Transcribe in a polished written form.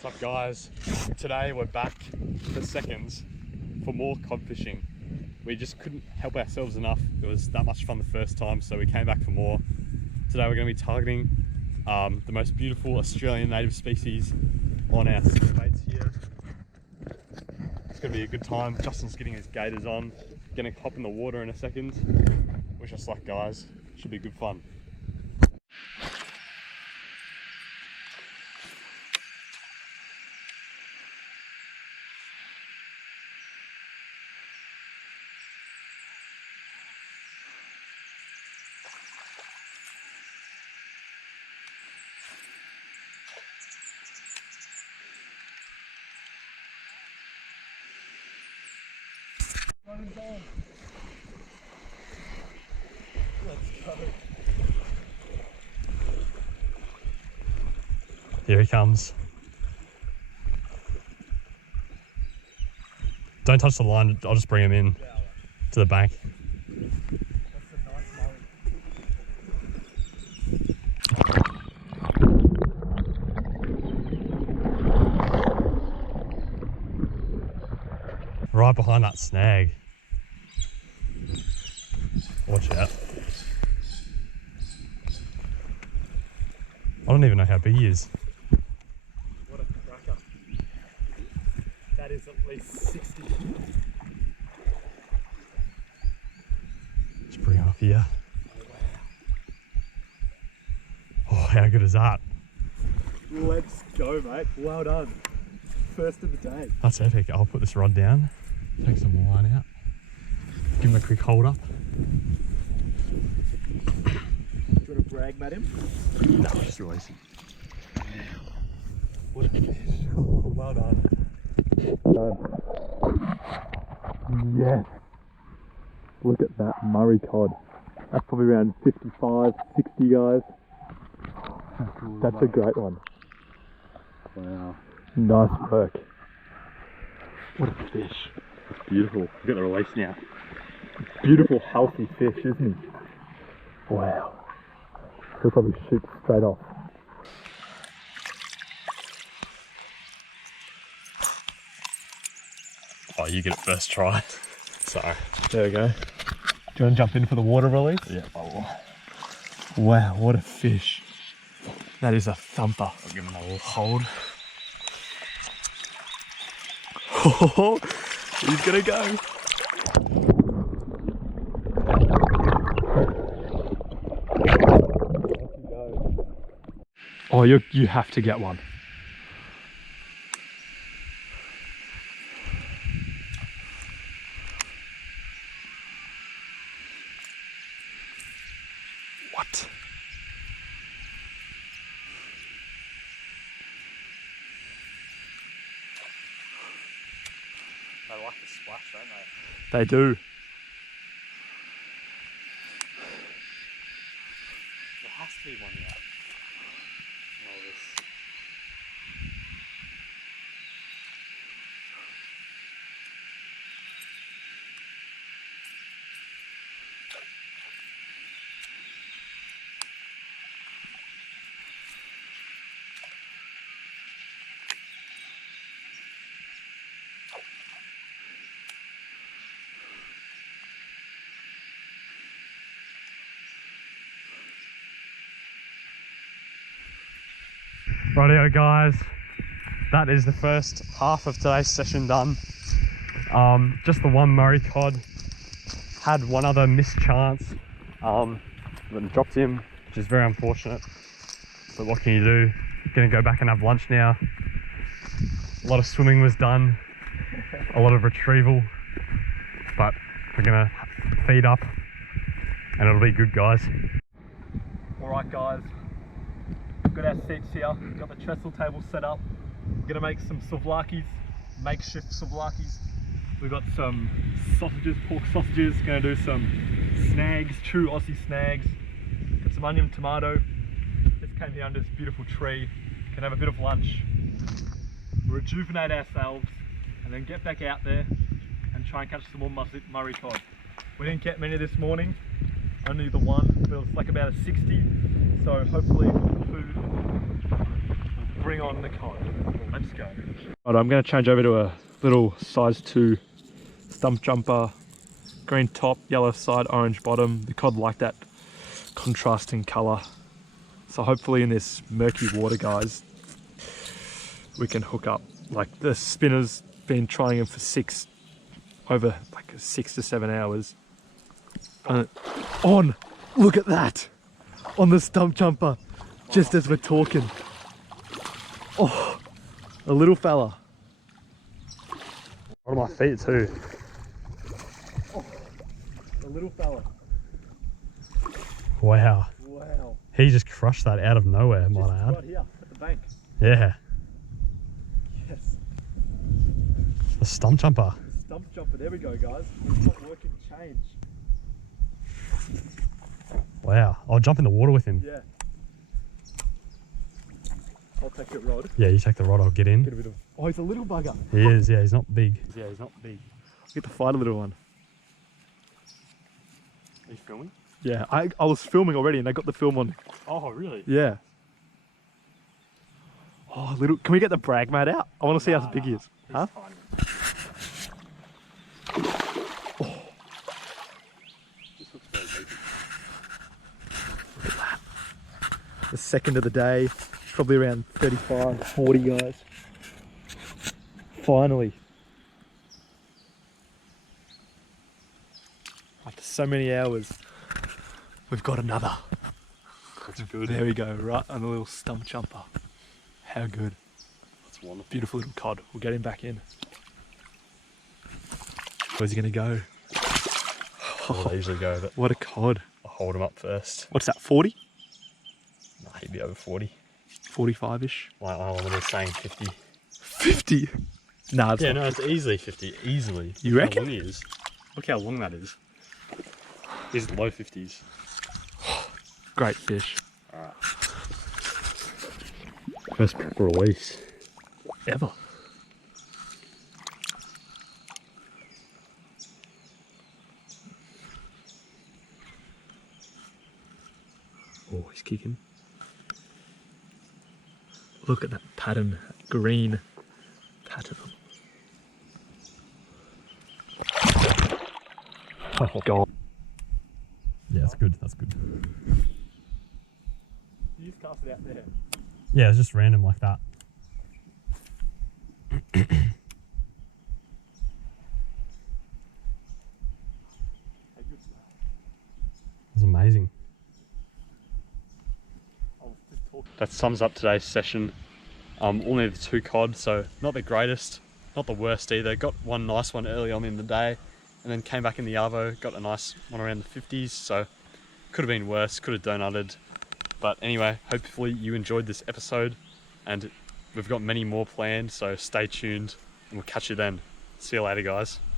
What's up guys? Today we're back for seconds for more cod fishing. We just couldn't help ourselves enough. It was that much fun the first time, so we came back for more. Today we're going to be targeting the most beautiful Australian native species on our 6 baits here. It's going to be a good time. Justin's getting his gaiters on, going to hop in the water in a second. Wish us luck guys, should be good fun. Let's go. Here he comes. Don't touch the line, I'll just bring him in to the bank. Right behind that snag. Watch out. I don't even know how big he is. What a cracker. That is at least 60. Just bring him up here. Oh, how good is that? Let's go, mate. Well done. First of the day. That's epic. I'll put this rod down, take some line out, give him a quick hold up. Do you want to brag, madam? No, I'll just release him. What a fish. Oh, well done. Yes. Look at that Murray cod. That's probably around 55, 60 guys. That's a great one. Wow. Nice work. What a fish. It's beautiful. We've got the release now. Beautiful, healthy fish, isn't he? Wow. He'll probably shoot straight off. Oh, you get it first try. So, there we go. Do you want to jump in for the water release? yeah, I will. Wow, what a fish. That is a thumper. I'll give him a little hold. Oh, he's gonna go. Oh, you have to get one. What? They like the splash, don't they? They do. There has to be one yet. All this. Rightio guys, that is the first half of today's session done. Just the one Murray cod. Had one other missed chance, then dropped him, which is very unfortunate. But what can you do? Gonna go back and have lunch now. A lot of swimming was done, a lot of retrieval, but we're gonna feed up and it'll be good guys. Alright guys, we've got our seats here, got the trestle table set up. We're gonna make some souvlaki's, makeshift souvlaki's. We've got some sausages, pork sausages, gonna do some snags, true Aussie snags. Got some onion, tomato. Just came here under this beautiful tree. Can have a bit of lunch, rejuvenate ourselves, and then get back out there and try and catch some more Murray cod. We didn't get many this morning, only the one, but it was like about a 60. So hopefully the food will bring on the cod. Let's go. go. Right, I'm going to change over to a little size 2 stump jumper. Green top, yellow side, orange bottom. The cod like that contrasting colour. So hopefully in this murky water, guys, we can hook up. Like the spinner's been trying them for over 6 to 7 hours. On! Look at that! On the stump jumper, just as we're talking. Oh, a little fella. On my feet too. Oh, a little fella. Wow. Wow. He just crushed that out of nowhere, might I add. Right here at the bank. Yeah. Yes. The stump jumper. Stump jumper, there we go, guys. It's not working, change. Wow. I'll jump in the water with him. Yeah. I'll take the rod. Yeah, you take the rod, I'll get in. Get a bit of... Oh, he's a little bugger. He is, yeah, he's not big. Yeah, he's not big. Get to find a little one. Are you filming? Yeah, I was filming already and I got the film on. Oh, really? Yeah. Oh, little. Can we get the brag mat out? I want to see how big he is. Huh? Oh. This looks very big. Look at that. The second of the day. Probably around 35, 40 guys. Finally. After so many hours, we've got another. That's good. There we go, right on the little stump jumper. How good. That's wonderful. Beautiful little cod. We'll get him back in. Where's he going to go? Well, they usually go, but What a cod. I'll hold him up first. What's that, 40? Nah, he'd be over 40. 45-ish? Like when they're saying 50. 50? Nah, it's Yeah, not. no, it's easily 50. Easily. You Look reckon? How long he is. Look how long that is. He's low 50s. Great fish. Alright. First proper release. Ever. Oh, he's kicking. Look at that pattern, green pattern. Oh, God. Yeah, that's good. That's good. You just cast it out there. Yeah, it's just random like that. It's amazing. That sums up today's session. Only the 2 cod, so not the greatest, not the worst either. Got one nice one early on in the day, and then came back in the arvo, got a nice one around the 50s, so could have been worse, could have donutted. But anyway, hopefully you enjoyed this episode, and we've got many more planned, so stay tuned, and we'll catch you then. See you later, guys.